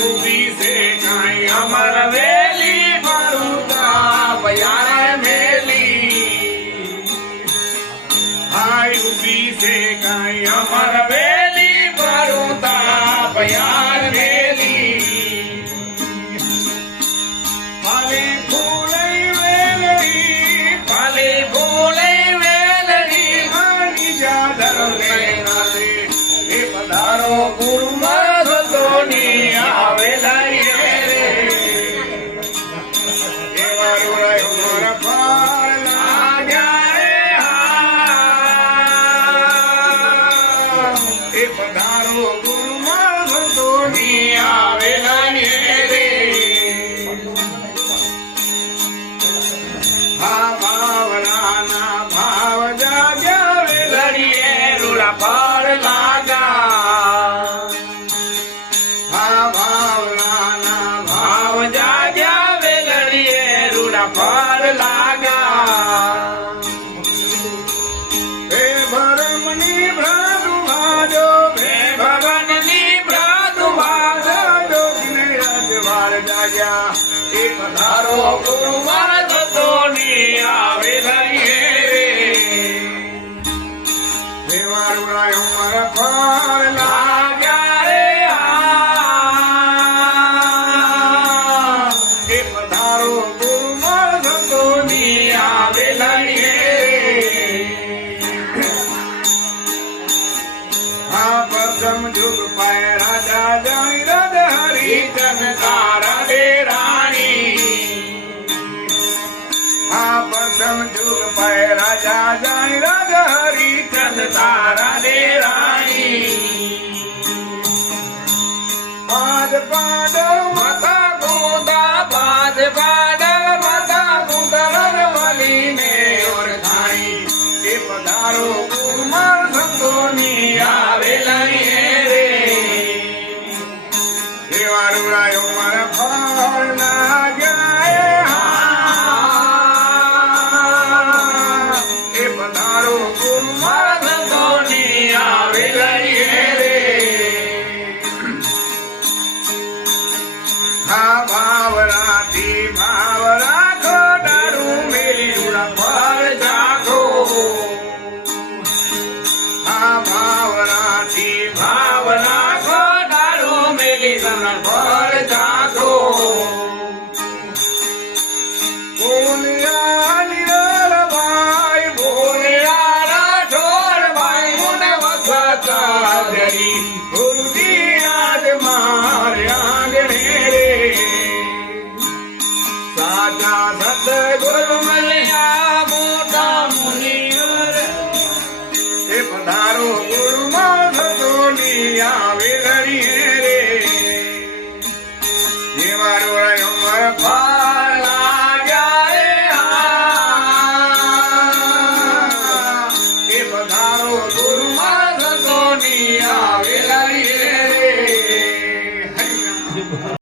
ઉભી છે કાંઈ અમર વેલી ભરુતા પયાર મેલી હાય ઉભી છે કાંઈ અમર વેલી ભરુતા પયાર મેલી ફાલે ફૂલે વેલડી ફાલે ફૂલે વેલડી માની જાદર મેનાલે એ પધારો ગુરુ માધવની આવેલા રે એ મારું રાય મારા પાર લાગ્યા રે એ પધારો ગુરુ માધવની આવેલા રે હા ભાવના ભાવ જાગ્યા વેલડીએ રૂડા પાર લાગા હા ભાવના ભાવ જાગ્યા વેલડીએ રૂડા પાર લાગા હે ભરમની ભ્રાતુ ભાજો હે ભવનની ભ્રાતુ ભાજો જોગને રાજવાળ જાગ્યા એ પધારો ગુરુ માધવની આવેલા રે દેવારુળાય મારા પાર લાગ્યા રે એ પધારો ગુરુ માધવની આવેલા રે હા પ્રથમ જુગ પાય રાજા જાણી રદ હરિચંદ તારા દે રાણી હા પ્રથમ જુગ પાય રાજા જાણી રદ હરિચંદ તારા દે રાણી પાદ પાડવ માતા ગોદા પાદ પાડવ માતા ગોદા વલીને ઓળખાણી એ પધારો ગુરુ માધવની આવેલા રે દેવારુળાયો મારા પાર લાગ્યા એ પધારો ગુરુ માધવની આવેલા રે હા ભાવરાથી ભાવ રાખો દારૂ મેલી ઉડા પર જાગો હા ભાવરાથી ભાવ રાખો દારૂ મેલી પર